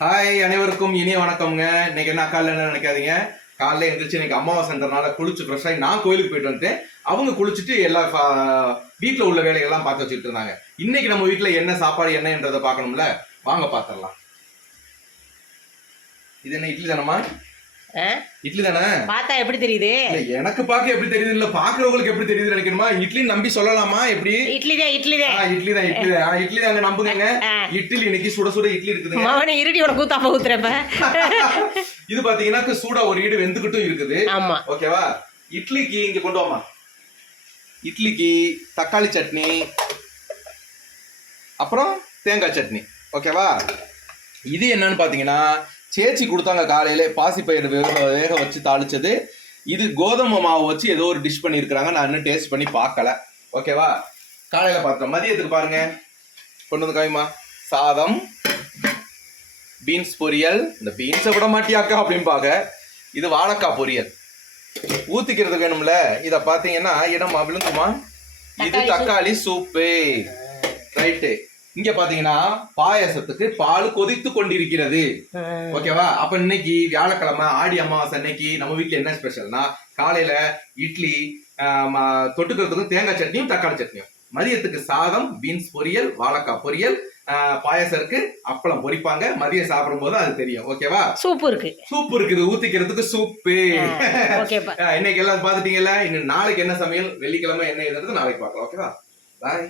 Hi அனைவருக்கும் இனிய வணக்கம்ங்க. இன்னைக்கு என்ன காலைல என்ன நினைக்காதீங்க? காலையில் எழுந்திரிச்சு இன்னைக்கு அமாவாசைன்றனால குளிச்சு ஃப்ரெஷ் ஆகி நான் கோயிலுக்கு போயிட்டு வந்துட்டேன் அவங்க குளிச்சுட்டு எல்லா வீட்டில் உள்ள வேலைகள்லாம் பார்த்து வச்சுட்டு இருந்தாங்க. இன்னைக்கு நம்ம வீட்டில் என்ன சாப்பாடு என்னன்றதை பார்க்கணும்ல? வாங்க பார்த்துடலாம். இது என்ன இட்லி தானம்மா? இட்லி தானே? பார்த்தா எப்படி தெரியுது? எனக்கு பார்க்க எப்படி தெரியுது? இல்ல பாக்குறவங்களுக்கு எப்படி தெரியுது நினைக்கணுமா? இட்லி நம்பி சொல்லலாமா? எப்படி? இட்லி தான் இட்லி தான். இட்லி தான் இட்லி தான். இட்லி தாங்க நம்புங்க. இட்லி இன்னைக்கு சுட சுட இட்லி இருக்குதுங்க. மவனை இருடி உனக்கு ஊத்தாப்ப ஊத்துறப்ப இது பாத்தீங்கன்னா சூடா ஒரு ஈடு வெந்துகிட்டும் இருக்குது. ஆமா. ஓகேவா? இட்லிக்கு இங்க கொண்டு வாமா இட்லிக்கு தக்காளி சட்னி அப்புறம் தேங்காய் சட்னி. ஓகேவா? இது என்னன்னு பாத்தீங்கன்னா சேச்சி கொடுத்தாங்க காலையில. பாசிப்பயிறு வேக வேக வச்சு தாளிச்சது. இது கோதுமை மாவு வச்சு ஏதோ ஒரு டிஷ் பண்ணியிருக்கிறாங்க. நான் இன்னும் டேஸ்ட் பண்ணி பார்க்கல. ஓகேவா காலையில பார்த்தோம் மதியத்துக்கு பாருங்க. கொண்டு வந்து காயுமா சாதம் பீன்ஸ் பொரியல். இந்த பீன்ஸை விட மாட்டியாக்கா அப்படின்னு பார்க்க. இது வாழைக்காய் பொரியல். ஊத்திக்கிறதுக்கு வேணும்ல. இத பாத்தீங்கன்னா இடமா விழுங்குமா இது தக்காளி தக்காளி சூப்பு ரைட்டு இங்க பாத்தீங்கன்னா பாயாசத்துக்கு பால் கொதித்து கொண்டிருக்கிறது. ஓகேவா? அப்ப இன்னைக்கு வியாழக்கிழமை ஆடி அமாவாசை அன்னைக்கு நம்ம வீட்ல என்ன ஸ்பெஷல்னா காலையில இட்லி தொட்டுக்கிறதுக்கும் தேங்காய் சட்னியும் தக்காளி சட்னியும். மதியத்துக்கு சாதம் பீன்ஸ் பொரியல் வாழைக்காய் பொரியல் ஆஹ், பாயாசம் இருக்கு அப்பளம் பொரிப்பாங்க. மதியம் சாப்பிடும் போது அது தெரியும். ஓகேவா? சூப்பு இருக்கு. சூப் இருக்குது. ஊத்திக்கிறதுக்கு சூப்பு. இன்னைக்கு எல்லாம் பாத்துட்டீங்கல்ல? இன்னும் நாளைக்கு என்ன சமையல்? வெள்ளிக்கிழமை என்ன எழுதுறது நாளைக்கு பார்க்கலாம் ஓகேவா? பாய்